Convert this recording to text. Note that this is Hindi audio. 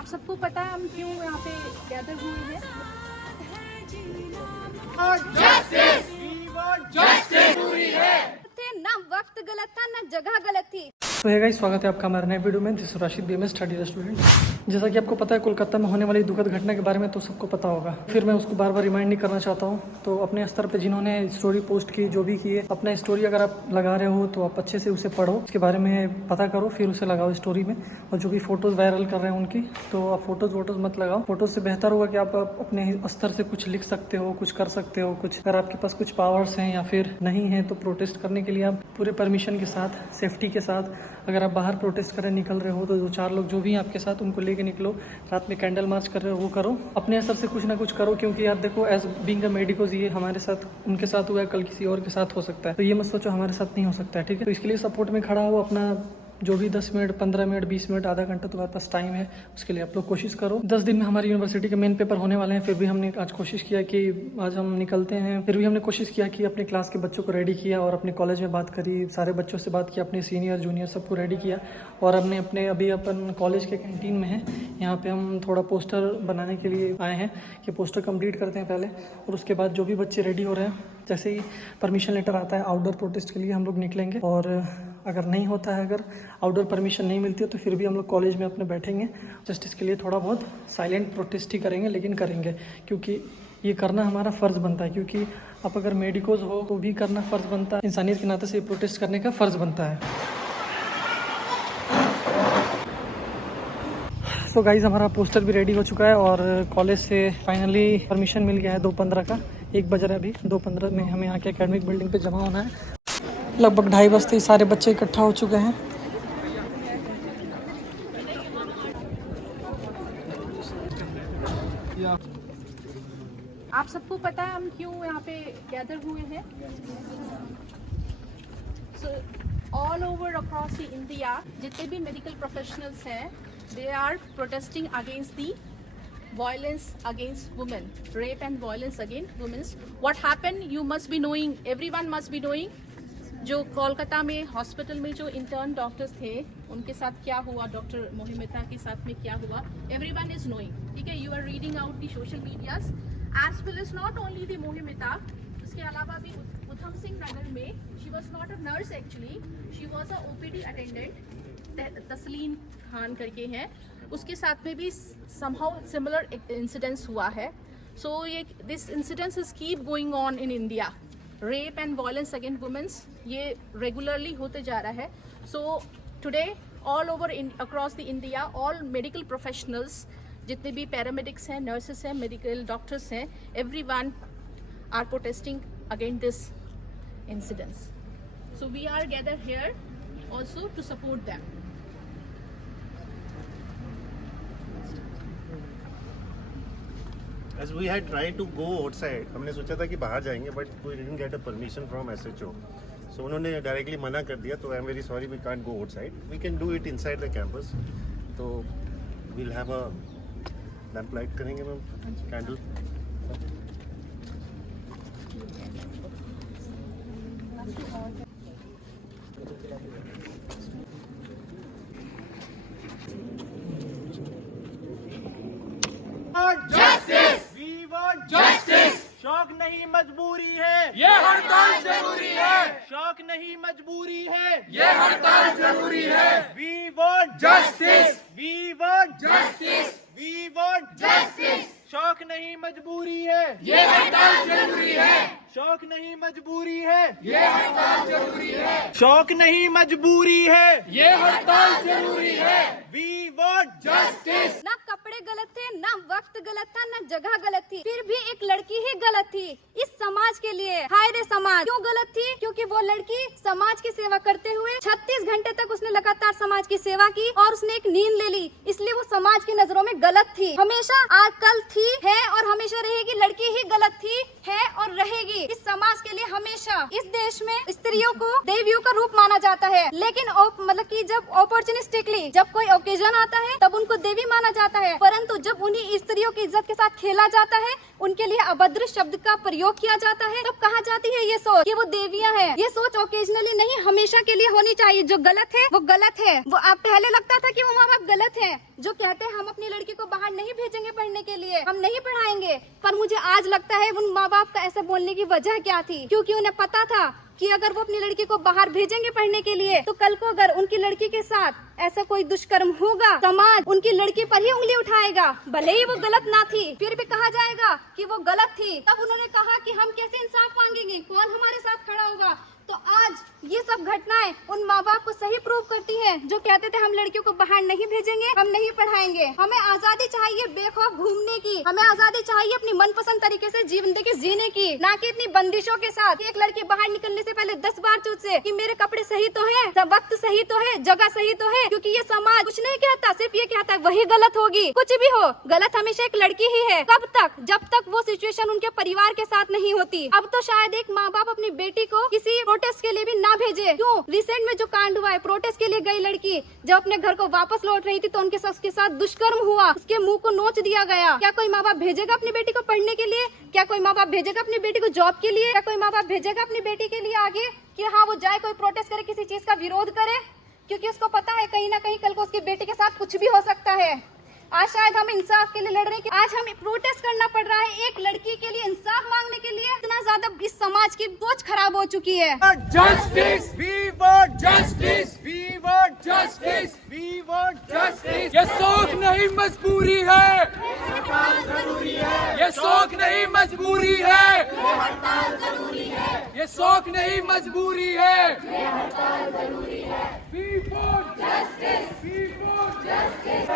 आप सबको पता है हम क्यों यहाँ पे गैदर हुए हैं? ना वक्त गलत था ना जगह गलत थी। तो है गाइस, स्वागत है आपका हमारे नए वीडियो में। This Rashid BMS study student. जैसा कि आपको पता है कोलकाता में होने वाली दुखद घटना के बारे में तो सबको पता होगा, फिर मैं उसको बार बार रिमाइंड नहीं करना चाहता हूँ। तो अपने स्तर पे जिन्होंने स्टोरी पोस्ट की, जो भी की है, अपना स्टोरी अगर आप लगा रहे हो तो आप अच्छे से उसे पढ़ो, उसके बारे में पता करो, फिर उसे लगाओ स्टोरी में। और जो भी फोटोज वायरल कर रहे हैं उनकी, तो आप फोटोज वोटोज मत लगाओ। फोटोज से बेहतर होगा कि आप अपने स्तर से कुछ लिख सकते हो, कुछ कर सकते हो, कुछ अगर आपके पास कुछ पावर्स हैं या फिर नहीं है तो प्रोटेस्ट करने के लिए आप पूरे परमिशन के साथ, सेफ्टी के साथ, अगर आप बाहर प्रोटेस्ट करने निकल रहे हो तो दो चार लोग जो भी हैं आपके साथ, उनको लेके निकलो। रात में कैंडल मार्च कर रहे हो वो करो, अपने असर से कुछ ना कुछ करो। क्योंकि यार देखो, एज बीइंग अ मेडिकोज, ये हमारे साथ, उनके साथ हुआ है, कल किसी और के साथ हो सकता है। तो ये मत सोचो हमारे साथ नहीं हो सकता है, ठीक है। तो इसके लिए सपोर्ट में खड़ा हो। अपना जो भी 10 मिनट, 15 मिनट, 20 मिनट, आधा घंटा तुम्हारे पास टाइम है, उसके लिए आप लोग कोशिश करो। 10 दिन में हमारी यूनिवर्सिटी के मेन पेपर होने वाले हैं, फिर भी हमने आज कोशिश किया कि आज हम निकलते हैं। फिर भी हमने कोशिश किया कि अपने क्लास के बच्चों को रेडी किया और अपने कॉलेज में बात करी, सारे बच्चों से बात की, अपने सीनियर जूनियर सबको रेडी किया। और हमने अभी अपन कॉलेज के कैंटीन में हैं, यहाँ पे हम थोड़ा पोस्टर बनाने के लिए आए हैं कि पोस्टर कंप्लीट करते हैं पहले, और उसके बाद जो भी बच्चे रेडी हो रहे हैं, जैसे ही परमिशन लेटर आता है आउटडोर प्रोटेस्ट के लिए हम लोग निकलेंगे। और अगर नहीं होता है, अगर आउटडोर परमिशन नहीं मिलती है, तो फिर भी हम लोग कॉलेज में अपने बैठेंगे। जस्टिस के लिए थोड़ा बहुत साइलेंट प्रोटेस्ट ही करेंगे, लेकिन करेंगे, क्योंकि ये करना हमारा फ़र्ज़ बनता है। क्योंकि आप अगर मेडिकोज हो तो भी करना फ़र्ज़ बनता है, इंसानियत के नाते से प्रोटेस्ट करने का फ़र्ज़ बनता है। सो गाइज़, हमारा पोस्टर भी रेडी हो चुका है और कॉलेज से फाइनली परमिशन मिल गया है 2:15 का। 1 बज रहा है अभी, 2:15 में हमें आके एकेडमिक बिल्डिंग पे जमा होना है। लगभग 2:30 बजते ही सारे बच्चे इकट्ठा हो चुके हैं। आप सबको पता है हम क्यों यहाँ पे गैदर हुए हैं? So all over across the India जितने भी मेडिकल प्रोफेशनल्स हैं, they are protesting against the violence against women, rape and violence against women. What happened, you must be knowing, everyone must be knowing, जो कोलकाता में हॉस्पिटल में जो इंटर्न डॉक्टर्स थे उनके साथ क्या हुआ, डॉक्टर मोहिमिता के साथ में क्या हुआ, एवरीवन इज नोइंग, ठीक है। You are reading out the social medias as well as not only the मोहिमिता, उसके अलावा भी उधम सिंह नगर में she was not a nurse, actually she was a OPD attendant, Taslim Khan करके हैं, उसके साथ में भी समहाउ सिमिलर इंसिडेंट्स हुआ है। सो ये this incidents is keep going on in India. Rape and violence against womens ये रेगुलरली होते जा रहा है। So today all over across the India, all medical professionals, जितने भी पैरामेडिक्स हैं, नर्सेस हैं, मेडिकल डॉक्टर्स हैं, everyone are protesting against this incidents. So we are gather here also to support them. As we had tried to go outside, हमने सोचा था कि बाहर जाएंगे, but we didn't get a permission from SHO. So उन्होंने directly मना कर दिया, तो I'm very sorry we can't go outside. We can do it inside the campus. तो we'll have a lamp light करेंगे मैम, candle. शौक नहीं मजबूरी है, ये हड़ताल जरूरी है। शौक नहीं मजबूरी है, ये हड़ताल जरूरी है। We want justice, we want justice, we want justice. शौक नहीं मजबूरी है, ये हड़ताल जरूरी है। शौक नहीं मजबूरी है, ये हड़ताल जरूरी है। शौक नहीं मजबूरी है, ये हड़ताल जरूरी है। We want justice. ना कपड़े गलत थे, ना वक्त गलत था, ना जगह गलत थी, फिर भी एक लड़की ही गलत थी इस समाज के लिए। हाय रे समाज, क्यों गलत थी? क्योंकि वो लड़की समाज की सेवा करते हुए 36 घंटे तक उसने लगातार समाज की सेवा की और उसने एक नींद ले ली, इसलिए वो समाज की नजरों में गलत थी। हमेशा, आज कल थी, है और हमेशा रहेगी, लड़की ही गलत थी, है और रहेगी इस समाज के लिए। हमेशा इस देश में स्त्रियों को देवियों का रूप माना जाता है, लेकिन मतलब कि जब अपॉर्चुनिस्टिकली, जब कोई ओकेजन आता है, तब उनको देवी माना जाता है। परंतु जब उन्हीं स्त्रियों की इज्जत के साथ खेला जाता है, उनके लिए अभद्र शब्द का प्रयोग किया जाता है, तब कहा जाती है ये सोच कि वो देवियां हैं। ये सोच ओकेजनली नहीं, हमेशा के लिए होनी चाहिए। जो गलत है वो गलत है। वो अब पहले लगता था कि वो माँ बाप गलत है जो कहते हैं हम अपनी लड़की को बाहर नहीं भेजेंगे पढ़ने के लिए, हम नहीं पढ़ाएंगे। पर मुझे आज लगता है उन माँ बाप का ऐसा बोलने की वजह क्या थी, क्योंकि उन्हें पता था कि अगर वो अपनी लड़की को बाहर भेजेंगे पढ़ने के लिए तो कल को अगर उनकी लड़की के साथ ऐसा कोई दुष्कर्म होगा, समाज उनकी लड़की पर ही उंगली उठाएगा। भले ही वो गलत ना थी, फिर भी कहा जाएगा कि वो गलत थी। तब उन्होंने कहा कि हम कैसे इंसाफ मांगेंगे, कौन हमारे साथ खड़ा होगा। तो आज ये सब घटनाएं उन माँ बाप को सही प्रूव करती है जो कहते थे हम लड़कियों को बाहर नहीं भेजेंगे, हम नहीं पढ़ाएंगे। हमें आजादी चाहिए बेखौफ घूमने की, हमें आजादी चाहिए अपनी मनपसंद तरीके से जिंदगी जीने की, ना कि इतनी बंदिशों के साथ। एक लड़की बाहर निकलने से पहले 10 बार सोचे कि मेरे कपड़े सही तो है, वक्त सही तो है, जगह सही तो है, क्योंकि ये समाज कुछ नहीं कहता, सिर्फ ये कहता है वही गलत होगी। कुछ भी हो, गलत हमेशा एक लड़की ही है। कब तक? जब तक वो सिचुएशन उनके परिवार के साथ नहीं होती। अब तो शायद एक माँ बाप अपनी बेटी को किसी प्रोटेस्ट के लिए भी ना भेजे। क्यों? रिसेंट में जो कांड हुआ है, प्रोटेस्ट के लिए गई लड़की जब अपने घर को वापस लौट रही थी तो उनके शख्स के साथ दुष्कर्म हुआ, उसके मुंह को नोच दिया गया। क्या कोई माँ बाप भेजेगा अपनी बेटी को पढ़ने के लिए? क्या कोई माँ बाप भेजेगा अपनी बेटी को जॉब के लिए? क्या कोई माँ बाप भेजेगा अपनी बेटी के लिए आगे कि हाँ वो जाए कोई प्रोटेस्ट करे, किसी चीज का विरोध करे? क्योंकि उसको पता है कहीं ना कहीं कल को उसकी बेटी के साथ कुछ भी हो सकता है। आज शायद हम इंसाफ के लिए लड़ रहे हैं कि आज हमें प्रोटेस्ट करना पड़ रहा है एक लड़की के लिए, इंसाफ मांगने के लिए। इतना ज्यादा इस समाज की सोच खराब हो चुकी है। Justice we want, justice we want, justice we want justice. ये शौक नहीं मजबूरी है, ये शौक नहीं मजबूरी है, ये शौक नहीं मजबूरी है। We want justice. We want justice.